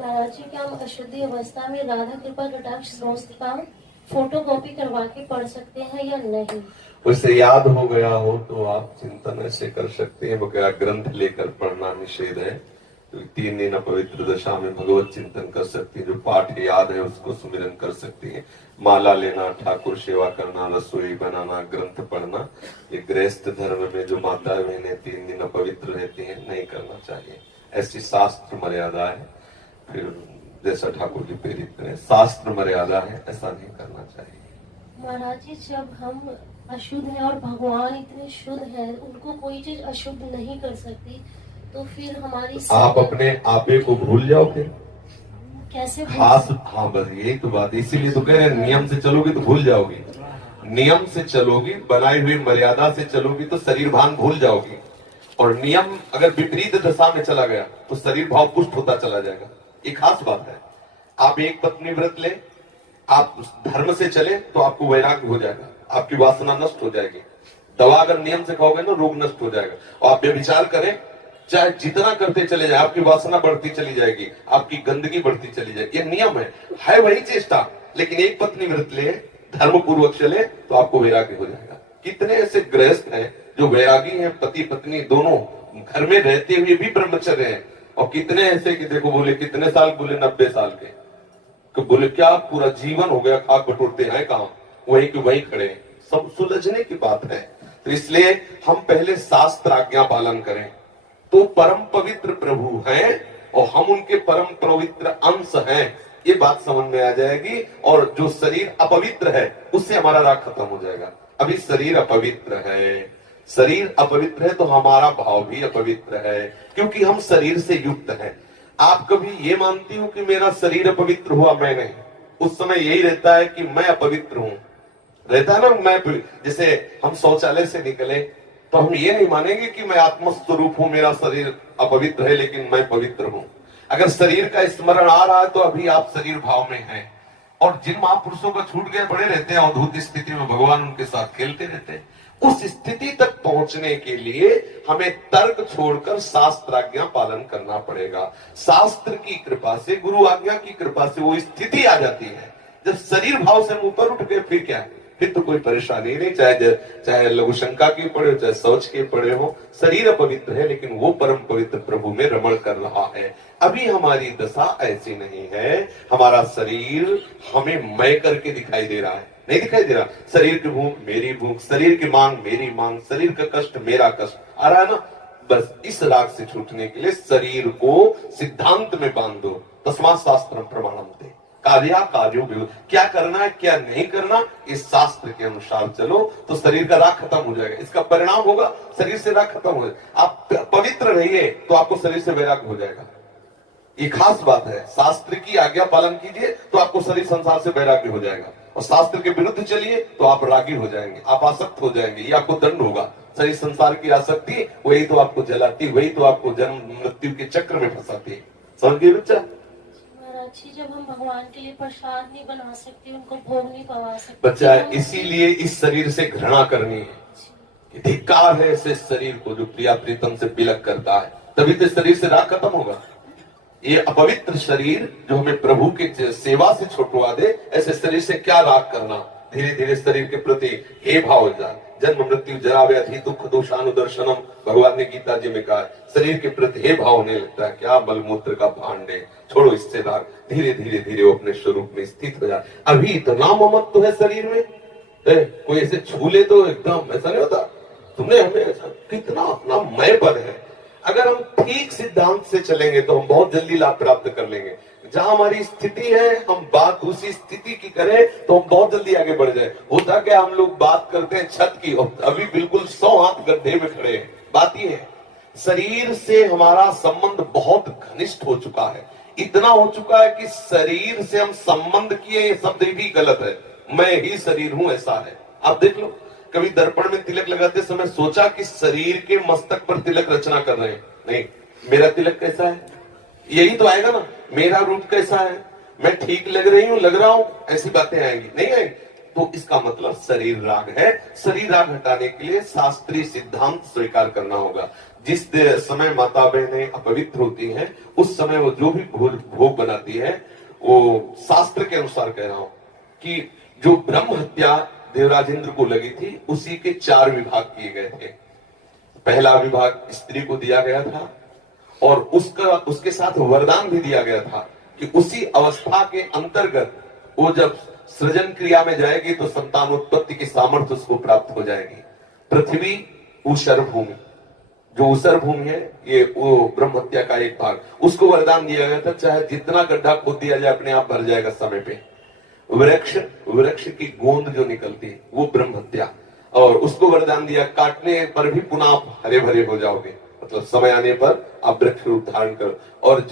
महाराज जी, क्या हम अशुद्धि अवस्था में राधा कृपा कटाक्ष स्तोत्र का फोटो कॉपी करवा के पढ़ सकते हैं या नहीं? उसे याद हो गया हो तो आप चिंतन ऐसे कर सकते हैं, वगैरह ग्रंथ लेकर पढ़ना निषेध है। तो 3 दिन पवित्र दशा में भगवत चिंतन कर सकते हैं, जो पाठ याद है उसको सुमिरन कर सकते हैं। माला लेना, ठाकुर सेवा करना, रसोई बनाना, ग्रंथ पढ़ना, ये गृहस्थ धर्म में जो माता बहनें 3 दिन पवित्र रहती हैं नहीं करना चाहिए। ऐसी शास्त्र मर्यादा है। फिर जैसा ठाकुर जी प्रेरित करें, शास्त्र मर्यादा है, ऐसा नहीं करना चाहिए। महाराज जी, जब हम अशुद्ध हैं और भगवान इतने शुद्ध हैं, उनको कोई चीज अशुद्ध नहीं कर सकती, तो फिर हमारी आप अपने आपे को भूल जाओ फिर कैसे? हाँ बस यही तो बात, इसीलिए तो कह रहे हैं नियम से चलोगी तो भूल जाओगी। नियम से चलोगी, बनाई हुई मर्यादा से चलोगी तो शरीर भान भूल जाओगी। और नियम अगर विपरीत दशा में चला गया तो शरीर भाव पुष्ट होता चला जाएगा। एक खास बात है, आप एक पत्नी व्रत ले, आप धर्म से चले तो आपको वैराग्य हो जाएगा, आपकी वासना नष्ट हो जाएगी। दवा अगर नियम से खाओगे ना, रोग नष्ट हो जाएगा। और आप व्यभिचार करें, चाहे जितना करते चले जाए, आपकी वासना बढ़ती चली जाएगी, आपकी गंदगी बढ़ती चली जाएगी। ये नियम है वही चेष्टा। लेकिन एक पत्नी व्रत ले, धर्म पूर्वक चले तो आपको वैराग्य हो जाएगा। कितने ऐसे गृहस्थ हैं जो वैरागी हैं, पति पत्नी दोनों घर में रहते हुए भी ब्रह्मचर्य हैं। और कितने ऐसे कि देखो बोले कितने साल, बोले 90 साल के, तो बोले क्या पूरा जीवन हो गया, खाक बटोरते हैं काम, वही के वही खड़े। सब सुलझने की बात है। तो इसलिए हम पहले शास्त्र आज्ञा पालन करें तो परम पवित्र प्रभु हैं और हम उनके परम पवित्र अंश हैं, ये बात समझ में आ जाएगी। और जो शरीर अपवित्र है उससे हमारा राग खत्म हो जाएगा। अभी शरीर अपवित्र है, शरीर अपवित्र है तो हमारा भाव भी अपवित्र है, क्योंकि हम शरीर से युक्त हैं। आप कभी ये मानती हो कि मेरा शरीर अपवित्र हुआ? मैं नहीं। उस समय यही रहता है कि मैं अपवित्र हूं, रहता है ना। मैं जैसे हम शौचालय से निकले तो हम ये नहीं मानेंगे कि मैं आत्मस्वरूप हूं, मेरा शरीर अपवित्र है लेकिन मैं पवित्र हूं। अगर शरीर का स्मरण आ रहा है तो अभी आप शरीर भाव में हैं। और जिन महापुरुषों का छूट गए पड़े रहते हैं अवधूत स्थिति में, भगवान उनके साथ खेलते रहते हैं। उस स्थिति तक पहुंचने के लिए हमें तर्क छोड़कर शास्त्र आज्ञा पालन करना पड़ेगा। शास्त्र की कृपा से, गुरु आज्ञा की कृपा से वो स्थिति आ जाती है। जब शरीर भाव से ऊपर उठ गए फिर क्या है, फिर तो कोई परेशानी नहीं। चाहे लघु शंका की पड़े हो, चाहे शौच के पड़े हो, शरीर अपवित्र है लेकिन वो परम पवित्र प्रभु में रमण कर रहा है। अभी हमारी दशा ऐसी नहीं है। हमारा शरीर हमें मैं करके दिखाई दे रहा है, नहीं दिखाई दे रहा। शरीर की भूख मेरी भूख, शरीर की मांग मेरी मांग, शरीर का कष्ट मेरा कष्ट आ रहा है ना। बस इस राग से छूटने के लिए शरीर को सिद्धांत में बांध दो। तस्मात् शास्त्रम प्रमाणम कार्यो क्या करना है क्या नहीं करना, इस शास्त्र के अनुसार चलो तो शरीर का राग खत्म हो जाएगा। इसका परिणाम होगा शरीर से राग खत्म हो जाएगा। आप पवित्र रहिए तो आपको शरीर से वैराग्य हो जाएगा। ये खास बात है। शास्त्र की आज्ञा पालन कीजिए तो आपको शरीर संसार से वैराग्य हो जाएगा। और शास्त्र के विरुद्ध चलिए तो आप रागी हो जाएंगे, आप आसक्त हो जाएंगे, ये आपको दंड होगा। शरीर संसार की आसक्ति वही तो आपको जलाती, वही तो आपको जन्म मृत्यु के चक्र में फंसाती है। समझ गए बच्चा? जब हम भगवान के लिए प्रसाद नहीं बना सकते, उनको भोग नहीं पवा सकते बच्चा, इसीलिए इस शरीर से घृणा करनी है। धिक्कार है ऐसे शरीर को जो प्रिया प्रीतम से बिलक करता है, तभी तो शरीर से राग खत्म होगा। ये अपवित्र शरीर जो हमें प्रभु की सेवा से छुटवा दे, ऐसे शरीर से क्या राग करना। धीरे धीरे शरीर के प्रति हे भाव हो जाए। जन्म मृत्यु जरा व्याधि दुख दोषानुदर्शनम, भगवान ने गीता जी में कहा। शरीर के प्रति हे भाव होने लगता है, क्या मलमूत्र का भांड है, छोड़ो इससे राग। धीरे धीरे धीरे वो अपने स्वरूप में स्थित हो जाए। अभी इतना ममत्व है शरीर में, कोई ऐसे छू ले तो एकदम ऐसा नहीं होता। तुमने हमें ऐसा कितना अपना मय पद है। अगर हम ठीक सिद्धांत से चलेंगे तो हम बहुत जल्दी लाभ प्राप्त कर लेंगे। जहां हमारी स्थिति है हम बात उसी स्थिति की करें तो हम बहुत जल्दी आगे बढ़ जाए। होता क्या, हम लोग बात करते हैं छत की, अभी बिल्कुल 100 हाथ गड्ढे में खड़े हैं। बात ये है, शरीर से हमारा संबंध बहुत घनिष्ठ हो चुका है। इतना हो चुका है कि शरीर से हम संबंध किए, ये शब्द भी गलत है। मैं ही शरीर हूं ऐसा है। आप देख लो, कभी दर्पण में तिलक लगाते समय सोचा कि शरीर के मस्तक पर तिलक रचना कर रहे हैं? नहीं। मेरा तिलक कैसा है, यही तो आएगा ना। मेरा रूप कैसा है, मैं ठीक लग रही हूं, लग रहा हूं, ऐसी बातें आएंगी नहीं आएंगी। तो इसका मतलब शरीर राग है। शरीर राग हटाने के लिए शास्त्रीय सिद्धांत स्वीकार करना होगा। जिस समय माता बहनें अपवित्र होती हैं, उस समय वो जो भी भोग बनाती है, वो शास्त्र के अनुसार कह रहा हूं कि जो ब्रह्म हत्या देवराज इंद्र को लगी थी, उसी के 4 विभाग किए गए थे। पहला विभाग स्त्री को दिया गया था और उसके साथ वरदान भी दिया गया था कि उसी अवस्था के अंतर्गत वो जब सृजन क्रिया में जाएगी तो संतानोत्पत्ति की सामर्थ्य उसको प्राप्त हो जाएगी। पृथ्वी ऊषर भूमि, जो ऊषर भूमि है, ये वो ब्रह्म हत्या का एक भाग, उसको वरदान दिया गया था, चाहे जितना गड्ढा खोद दिया जाए अपने आप भर जाएगा समय पे। वृक्ष की गोंद जो निकलती है वो ब्रह्म हत्या, और उसको वरदान दिया काटने पर भी पुनः आप हरे भरे हो जाओगे, मतलब समय आने पर आप वृक्ष रूप धारण करो। और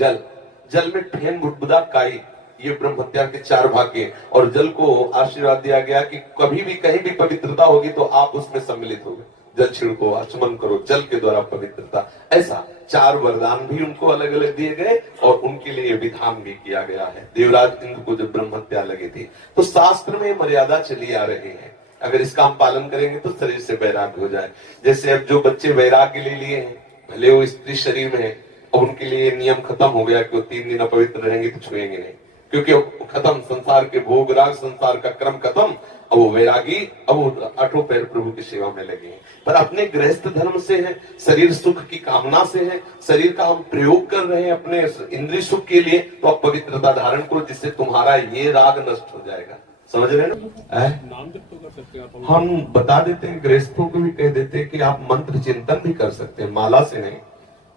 जल में फेन बुदबुदा काई, ये ब्रह्म हत्या के 4 भाग के। और जल को आशीर्वाद दिया गया कि कभी भी कहीं भी पवित्रता होगी तो आप उसमें सम्मिलित होगे, जल छिड़को, आचमन करो, जल के द्वारा पवित्रता। ऐसा 4 वरदान भी उनको अलग अलग दिए गए और उनके लिए विधान भी किया गया है। देवराज इंद्र को जब ब्रह्म हत्या लगी थी तो शास्त्र में मर्यादा चली आ रही है, अगर इसका हम पालन करेंगे तो शरीर से वैराग्य हो जाए। जैसे अब जो बच्चे वैराग्य ले लिए हैं, भले वो स्त्री शरीर में है, अब उनके लिए नियम खत्म हो गया कि वो 3 दिन अपवित्र रहेंगे तो छुएंगे नहीं, क्योंकि खत्म संसार के भोग राग, संसार का क्रम खत्म। अब वो वैरागी, अब वो 8 पैर प्रभु की सेवा में लगे हैं। पर अपने गृहस्थ धर्म से है, शरीर सुख की कामना से है, शरीर का हम प्रयोग कर रहे हैं अपने इंद्रिय सुख के लिए, तो आप पवित्रता धारण करो, जिससे तुम्हारा ये राग नष्ट हो जाएगा। समझ रहे हैं ना? नाम जप तो कर सकते हैं हम बता देते हैं, गृहस्थों को भी कह देते हैं कि आप मंत्र चिंतन भी कर सकते हैं, माला से नहीं,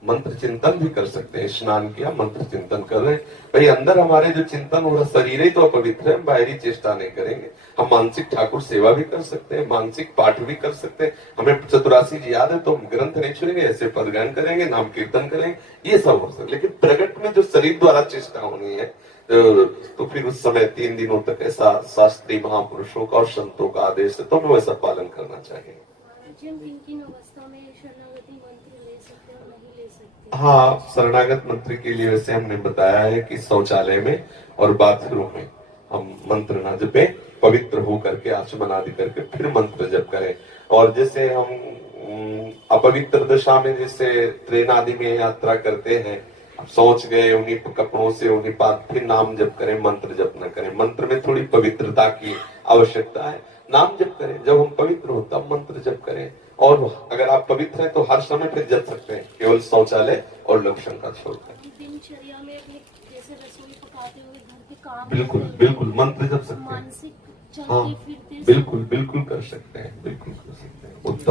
मंत्र चिंतन भी कर सकते हैं। स्नान किया, मंत्र चिंतन कर रहे हैं, भाई अंदर हमारे जो चिंतन हो रहा, शरीर ही तो अपवित्र है, बाहरी चेष्टा नहीं करेंगे। हम मानसिक ठाकुर सेवा भी कर सकते हैं, मानसिक पाठ भी कर सकते हैं। हमें चतुरासी जी याद है तो हम ग्रंथ नहीं छुएंगे, ऐसे पदगान करेंगे, नाम कीर्तन करेंगे, ये सब हो सकता है। लेकिन प्रगट में जो शरीर द्वारा चेष्टा होनी है, तो फिर उस समय 3 दिनों तक ऐसा शास्त्रीय महापुरुषों का और संतों का आदेश है, तो हमें वैसा पालन करना चाहिए। किन अवस्था में शरणागति मंत्र ले सकते और नहीं ले सकते? हाँ, शरणागत मंत्र के लिए वैसे हमने बताया है कि शौचालय में और बाथरूम में हम मंत्र ना जपे, पवित्र हो करके आचमन आदि करके फिर मंत्र जप करें। और जैसे हम अपवित्र दशा में जैसे ट्रेन आदि में यात्रा करते हैं, सोच गए उन्हीं कपड़ों से, उन्हीं पास फिर नाम जप करें, मंत्र जप न करें। मंत्र में थोड़ी पवित्रता की आवश्यकता है, नाम जप करें। जब हम पवित्र हो तब मंत्र जप करें, और अगर आप पवित्र हैं तो हर समय फिर जप सकते हैं, केवल शौचालय और लक्षण का छोड़कर। दिनचर्या में अपने जैसे रसोई पकाते हुए घर के काम, बिल्कुल मंत्र जप सकते हैं। मानसिक हाँ, चलते फिरते बिल्कुल कर सकते हैं, बिल्कुल कर सकते हैं। उत्तम।